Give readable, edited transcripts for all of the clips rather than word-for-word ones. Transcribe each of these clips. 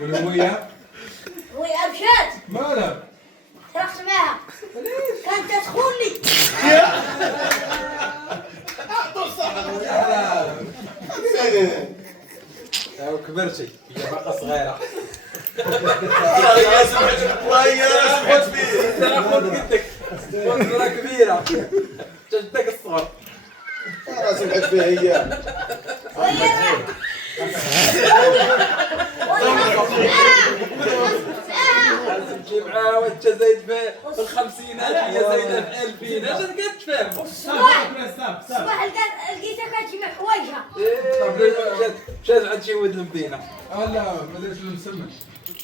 والهوية ويا مشات مالها؟ فرقت معها كانت تدخلني كبرتي هي باقا صغيرة. يا سمحت الله يا سمحت فيه. انا خذ قدك صغيرة كبيرة جدك الصغر. سمحت فيه هي. تمشي معاها وانت زايد في الخمسينات هي زايدة في الألفينات اش كتفهم؟ الصباح لقيتها كتجمع حوايجها مشات عند شي ولد المدينة. لا ما درتش المسمن.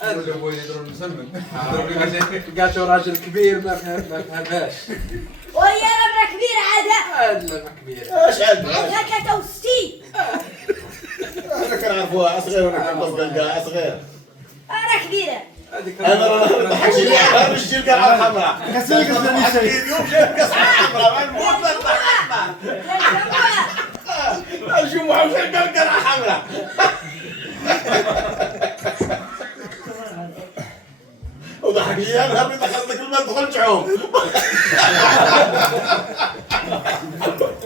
ولا بغيت يضرب المسمن. لقاتو راجل كبير ما فهمهاش. وهي رمرة كبيرة عادها لا ما كبير. اش عاد؟ عادها 63 انا كنعرفوها صغير وانا كنطلق صغير. راه كبيرة هذيك انا راه نضحك شي لعبه باش تجي القرعه الحمراء. كسلك اليوم جايب كاس الحمراء نموت نضحك. الجمعه وجايب القرعه الحمراء. وضحك لي انا هبط دخلتك الماء دخلت تعوم.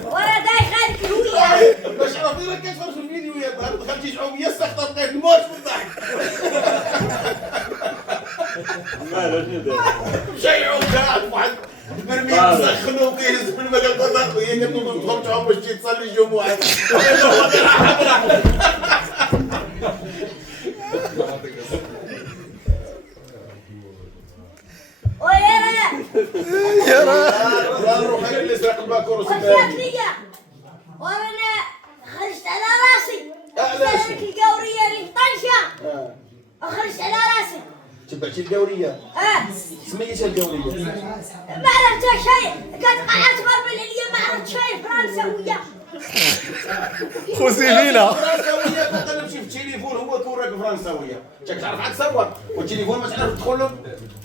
ورا دايخالك الهوية باش عرفتي راك كتفرج في الفيديوهات دخلتي تعوم هي السخطه بقيت نموت من الضحك. مشى يعوم قاعد واحد مرمي مسخنو وكيهز في الماء قال هي كتدخل تعوم باش تجي تصلي الجمعه. ويا نروح اللي سرق الباكور وفات ليا وانا خرجت على راسي علاش؟ سالك القورية اللي في طنجة وخرجت على راسي تبعتي القوريه سميتها القوريه. ما عرفتها شيء كانت قاعدة تغربل عليا ما عرفت شيء فرنساوية خوسيلينا فرنساويه كنت نمشي في التليفون هو كوراك فرنساويه. انت تعرف عاد تصور والتليفون ما تعرف تدخل له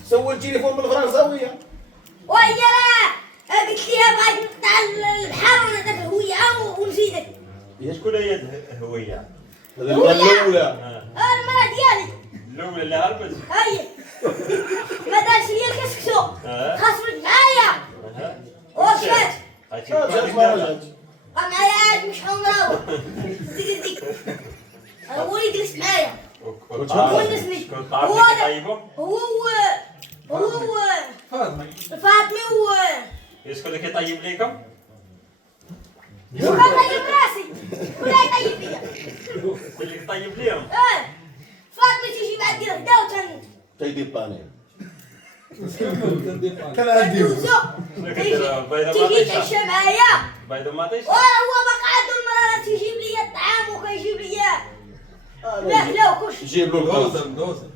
سوى التليفون بالفرنساويه. وهي راه قلت لها بغيت نقطع البحر ونعطيك الهوية ونزيدك هي شكون هي الهوية؟ الاولى المرة ديالي الأولى اللي هربت؟ هاي ما دارش ليا الكسكسو خاصمت معايا ومشات جات ما رجعت. بقى معايا عاد مش حمراوي ديك ديك هو اللي جلس معايا ونسني شكون هو طعمك هذا طيبهم؟ هو فاطمة فاطمي شكون اللي كيطيب ليكم؟ شكون طيب راسي ولا يطيب ليا اللي كيطيب ليهم؟ فاطمي تيجي بعد دير غدا وتن تيدي الطاني. كان عندي دوزو شنو كدير بيضة تيجي مطيشة؟ تعشى معايا بيضة مطيشة؟ هو باقي عنده المرارة تيجيب لي الطعام وكيجيب لي ماكلة وكلشي جيب له القوس. مدوسة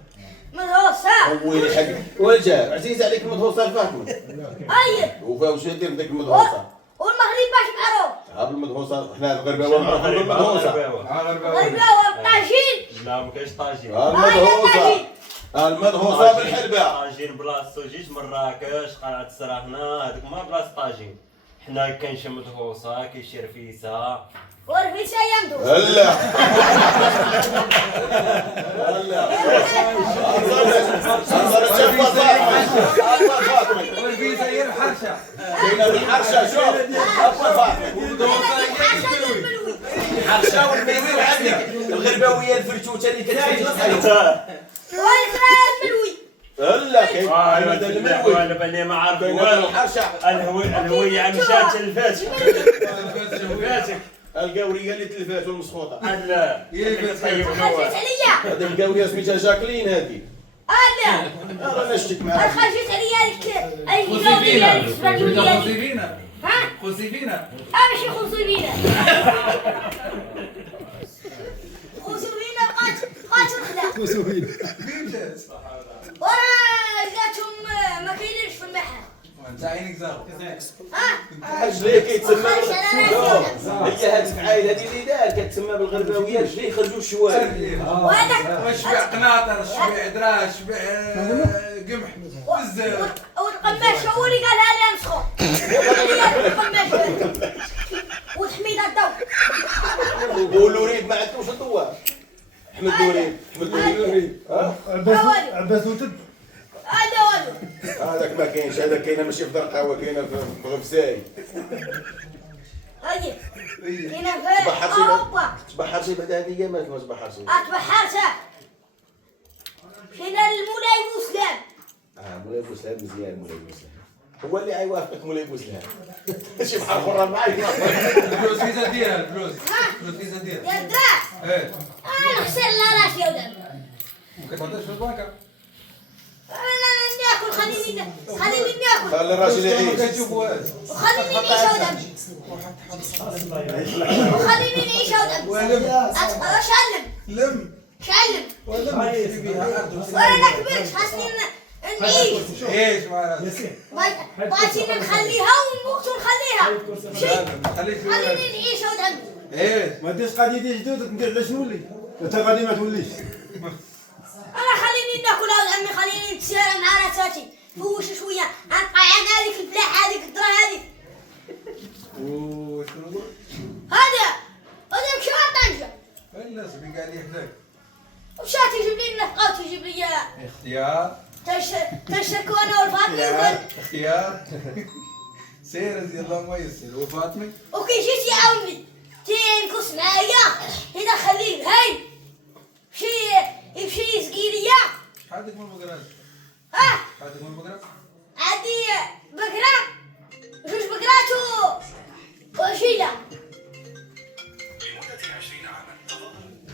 مدهوسة ويلي حق وجه عزيز عليك المدهوسه فاطمه. أي وفا واش يدير بديك المدهوسه؟ والمغرب باش معروف هاب المدهوسه حنا الغرباوه نعرفوا المدهوسه. غرباوة والطاجين لا ما كاينش طاجين. المدهوسه المدهوسه بالحلبه. طاجين بلاصتو جيت مراكش قلعة السراحنة هذوك ما بلاصة طاجين. حنا كاين شي مدهوسة كاين شي رفيسة. ورفيسة يمدو هلا هلا صارت شافة فاطمه. والفيزا هي الحرشة. كاينه بالحرشه شوف شافة فاطمه. الحرشه والبيزير عندك الغرباويه الفرتوته اللي كتعيش والإسرائيل الملوي هلا كاين هذا الملوي. انا بني ما عارف كاينه والو. بالحرشه الهوية مشات الفاتك. الفاتك. القوريه اللي تلفات والمسخوطه. لا كيطيب خرجت هو. عليا هذه القوريه سميتها جاكلين هذه. أنا انا نشتك معاك. خرجت عليا القورية الإسرائيلية خوزيفينا ها؟ خوزيفينا ماشي خصوبينا خصوبينا بقات الخلا ورا جاتهم ما كاينينش في المحل انت عينك زاغ. ها؟ رجليه كيتسمى هي هذيك عايل هذه اللي دار كتسمى بالغرباويه رجليه يخرجوا الشوارع. وهذاك شبيع قناطر شبيع دراج شبيع قمح بزاف. والقماش هو اللي قالها لي نسخو القماش وتحميد الضوء والوريد ما عندكمش الضوء. احمد نورين احمد نورين عباس وتد هذا والو. هذاك ما كاينش، هذاك كاينه ماشي في دار قهوه، كاينه في غفساي. هاي كاينه في اوروبا. تبحر شي بعد هذه ايامات ما تبحرش. تبحرتها. كاينه المولاي بوسلام. مولاي بوسلام مزيان، مولاي بوسلام هو اللي غيوافقك مولاي بوسلام. شي بحال اخرى معاك. الفلوس فيزا ديالها الفلوس. الفلوس فيزا ديالها. يا الدرا. ايه. نغسل لا راسي يا ولد. ما كتعطيش في البنكة. انا ناكل خليني ناكل. خلي الراجل يعيش. ما كتشوفوهاش. وخليني نعيش يا ولد. وخليني نعيش يا ولد. شلم. لم. شلم. ولم تشري بيها أرض. وانا كبرت خاصني نعيش. ايش معناتها؟ بغيتيني نخليها ونموت ونخليها. شي. خليني نعيش يا ولد. ايه. ما ديرش قضيه جدودك ندير علاش نولي انت غادي ما توليش. انا خليني ناكل يا عمي، خليني نتسارع مع راساتي. فوش شويه نقطع عن هذيك الفلاحه هذيك الدرا هذيك. وشنو نقول؟ هذا مشى طنجه. الناس اللي قاعد يحتاج. ومشى تجيب لي النفقه وتجيب لي اختيار. تشركوا انا والفاطمه اختيار. سير رضي الله ما يسر وفاطمه. وكي جيت يا عمي تنقص معايا يدخل لي الهي يمشي يسقي ليا. حدك من البقرات. حدك من البقرات. عندي بقرة، جوج بقرات وشيلة.